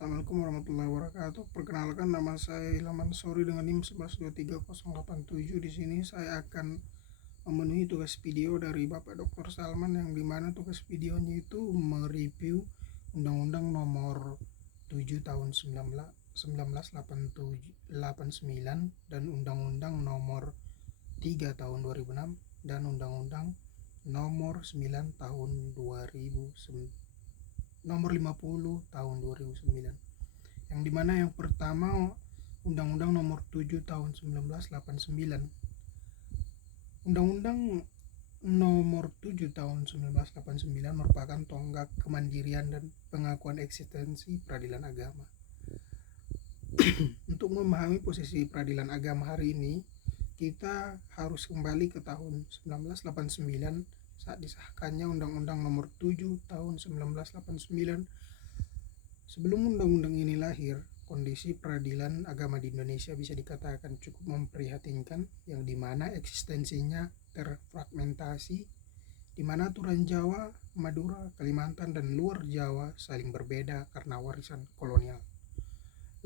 Assalamualaikum warahmatullahi wabarakatuh. Perkenalkan, nama saya Ilham Ansori dengan NIM 1123.087. Di sini saya akan memenuhi tugas video dari Bapak Dr. Salman, yang dimana tugas videonya itu mereview Undang-Undang Nomor 7 tahun 1989 dan Undang-Undang Nomor 3 tahun 2006 dan Undang-Undang Nomor 9 tahun 2009, Nomor 50 tahun 2009, yang dimana yang pertama Undang-Undang Nomor 7 tahun 1989. Undang-Undang Nomor 7 tahun 1989 merupakan tonggak kemandirian dan pengakuan eksistensi peradilan agama. Untuk memahami posisi peradilan agama hari ini, kita harus kembali ke tahun 1989 saat disahkannya Undang-Undang Nomor 7 tahun 1989. Sebelum undang-undang ini lahir, kondisi peradilan agama di Indonesia bisa dikatakan cukup memprihatinkan, yang dimana eksistensinya terfragmentasi, di mana aturan Jawa, Madura, Kalimantan, dan luar Jawa saling berbeda karena warisan kolonial.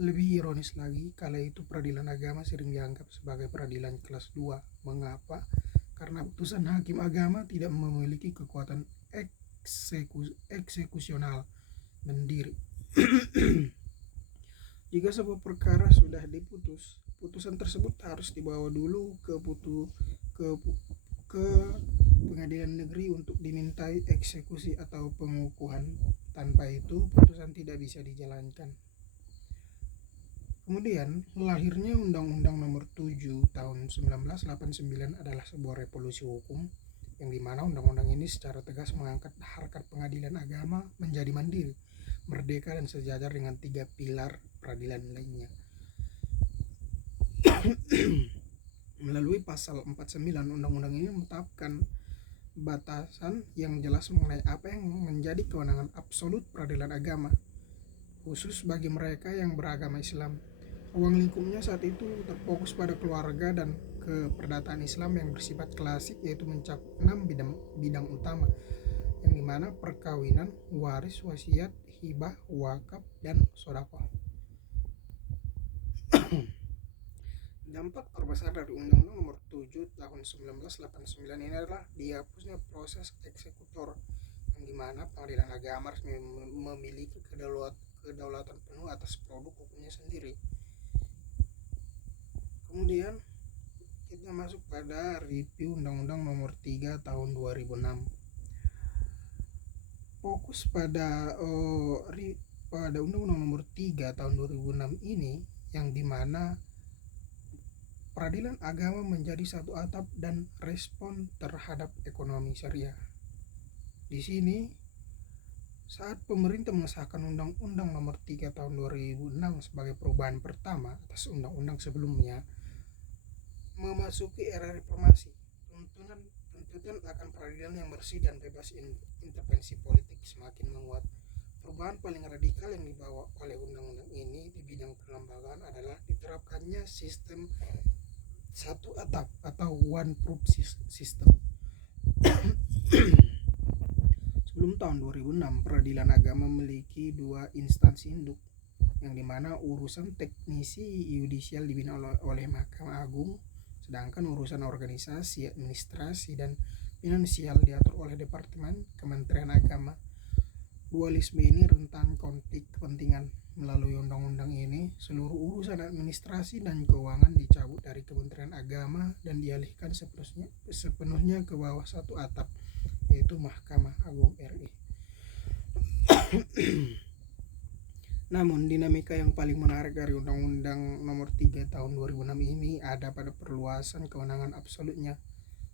Lebih ironis lagi, kala itu peradilan agama sering dianggap sebagai peradilan kelas 2. Mengapa? Karena putusan hakim agama tidak memiliki kekuatan eksekusional mandiri. Jika sebuah perkara sudah diputus, putusan tersebut harus dibawa dulu ke pengadilan negeri untuk dimintai eksekusi atau pengukuhan. Tanpa itu, putusan tidak bisa dijalankan. Kemudian, lahirnya Undang-Undang Nomor 7 tahun 1989 adalah sebuah revolusi hukum, yang dimana undang-undang ini secara tegas mengangkat harkat pengadilan agama menjadi mandiri, merdeka, dan sejajar dengan 3 pilar peradilan lainnya. Melalui pasal 49, undang-undang ini menetapkan batasan yang jelas mengenai apa yang menjadi kewenangan absolut peradilan agama, khusus bagi mereka yang beragama Islam. Ruang lingkupnya saat itu terfokus pada keluarga dan keperdataan Islam yang bersifat klasik, yaitu mencakup 6 bidang utama, yang dimana perkawinan, waris, wasiat, hibah, wakaf, dan sedekah. Dampak terbesar dari Undang-Undang Nomor 7 tahun 1989 ini adalah dihapusnya proses eksekutor, yang dimana pengadilan agama harus memiliki kedaulatan penuh atas produk hukumnya sendiri. Kemudian kita masuk pada review Undang-Undang Nomor 3 tahun 2006. Fokus pada Undang-Undang Nomor 3 tahun 2006 ini, yang dimana peradilan agama menjadi satu atap dan respon terhadap ekonomi syariah. Di sini, saat pemerintah mengesahkan Undang-Undang Nomor 3 tahun 2006 sebagai perubahan pertama atas undang-undang sebelumnya, memasuki era reformasi, tuntutan akan peradilan yang bersih dan bebas intervensi politik semakin menguat. Perubahan paling radikal yang dibawa oleh undang-undang ini di bidang kelembagaan adalah diterapkannya sistem satu atap atau one proof system. Sebelum tahun 2006, peradilan agama memiliki 2 instansi induk, yang dimana urusan teknisi yudisial dibina oleh Mahkamah Agung, sedangkan urusan organisasi, administrasi, dan finansial diatur oleh Departemen Kementerian Agama. Dualisme ini rentan konflik kepentingan. Melalui undang-undang ini, seluruh urusan administrasi dan keuangan dicabut dari Kementerian Agama dan dialihkan sepenuhnya ke bawah satu atap, yaitu Mahkamah Agung RI. Namun, dinamika yang paling menarik dari Undang-Undang Nomor 3 tahun 2006 ini ada pada perluasan kewenangan absolutnya.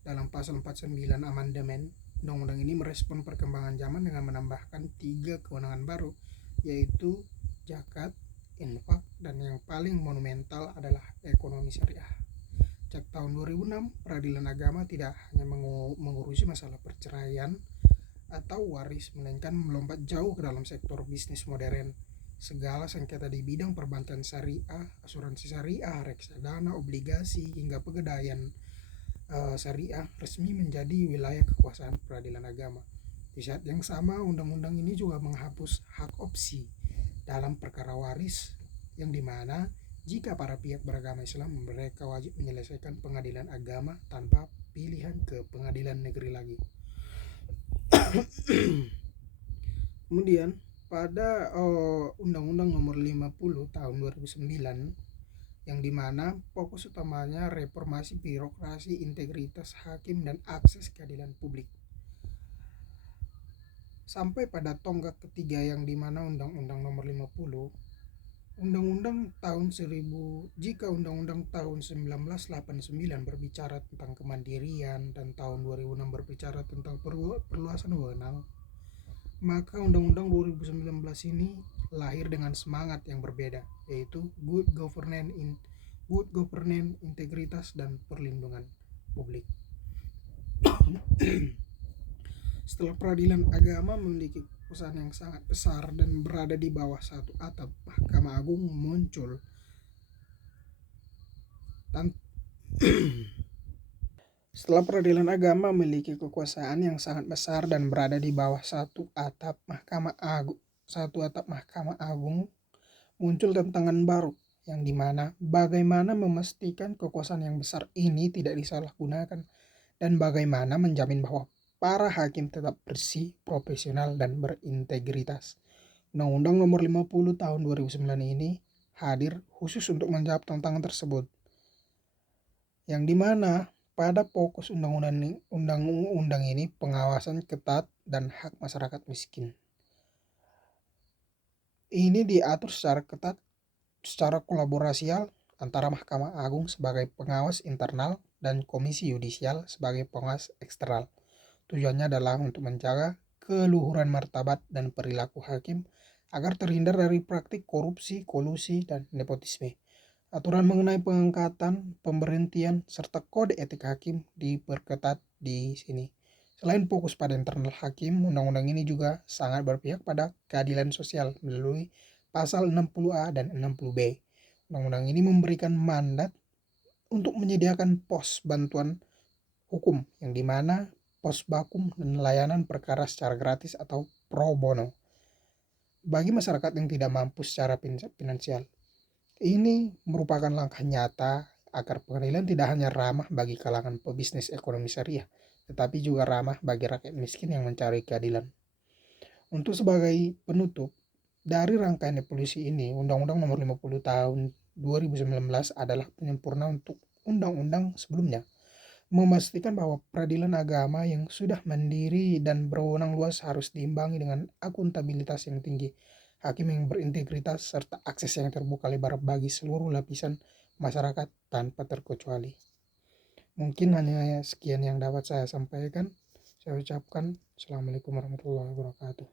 Dalam pasal 49 amandemen, undang-undang ini merespon perkembangan zaman dengan menambahkan 3 kewenangan baru, yaitu zakat, infak, dan yang paling monumental adalah ekonomi syariah. Sejak tahun 2006, peradilan agama tidak hanya mengurusi masalah perceraian atau waris, melainkan melompat jauh ke dalam sektor bisnis modern. Segala sengketa di bidang perbankan syariah, asuransi syariah, reksadana, obligasi, hingga pegadaian syariah resmi menjadi wilayah kekuasaan peradilan agama. Di saat yang sama, undang-undang ini juga menghapus hak opsi dalam perkara waris, yang dimana jika para pihak beragama Islam, mereka wajib menyelesaikan pengadilan agama tanpa pilihan ke pengadilan negeri lagi. Kemudian pada Undang-Undang Nomor 50 Tahun 2009, yang dimana fokus utamanya reformasi birokrasi, integritas hakim, dan akses keadilan publik. Sampai pada tonggak ketiga, yang dimana Undang-Undang Nomor 50, Undang-Undang tahun 1000, jika Undang-Undang tahun 1989 berbicara tentang kemandirian dan tahun 2006 berbicara tentang perluasan wewenang, maka Undang-Undang 2019 ini lahir dengan semangat yang berbeda, yaitu good governance, integritas, dan perlindungan publik. Setelah peradilan agama memiliki kekuasaan yang sangat besar dan berada di bawah satu atap Mahkamah Agung muncul Setelah peradilan agama memiliki kekuasaan yang sangat besar dan berada di bawah satu atap Mahkamah Agung, muncul tantangan baru, yang dimana bagaimana memastikan kekuasaan yang besar ini tidak disalahgunakan, dan bagaimana menjamin bahwa para hakim tetap bersih, profesional, dan berintegritas. Undang-Undang Nomor 50 Tahun 2009 ini hadir khusus untuk menjawab tantangan tersebut, yang dimana pada fokus undang-undang ini pengawasan ketat dan hak masyarakat miskin. Ini diatur secara ketat secara kolaborasial antara Mahkamah Agung sebagai pengawas internal dan Komisi Yudisial sebagai pengawas eksternal. Tujuannya adalah untuk menjaga keluhuran martabat dan perilaku hakim agar terhindar dari praktik korupsi, kolusi, dan nepotisme. Aturan mengenai pengangkatan, pemberhentian, serta kode etik hakim diperketat di sini. Selain fokus pada internal hakim, undang-undang ini juga sangat berpihak pada keadilan sosial melalui pasal 60A dan 60B. Undang-undang ini memberikan mandat untuk menyediakan pos bantuan hukum, yang dimana pos bakum dan layanan perkara secara gratis atau pro bono bagi masyarakat yang tidak mampu secara finansial. Ini merupakan langkah nyata agar pengadilan tidak hanya ramah bagi kalangan pebisnis ekonomi syariah, tetapi juga ramah bagi rakyat miskin yang mencari keadilan. Untuk sebagai penutup, dari rangkaian evolusi ini, Undang-Undang Nomor 50 Tahun 2019 adalah penyempurna untuk undang-undang sebelumnya, memastikan bahwa peradilan agama yang sudah mandiri dan berwenang luas harus diimbangi dengan akuntabilitas yang tinggi, hakim yang berintegritas, serta akses yang terbuka lebar bagi seluruh lapisan masyarakat tanpa terkecuali. Mungkin hanya sekian yang dapat saya sampaikan. Saya ucapkan Assalamualaikum warahmatullahi wabarakatuh.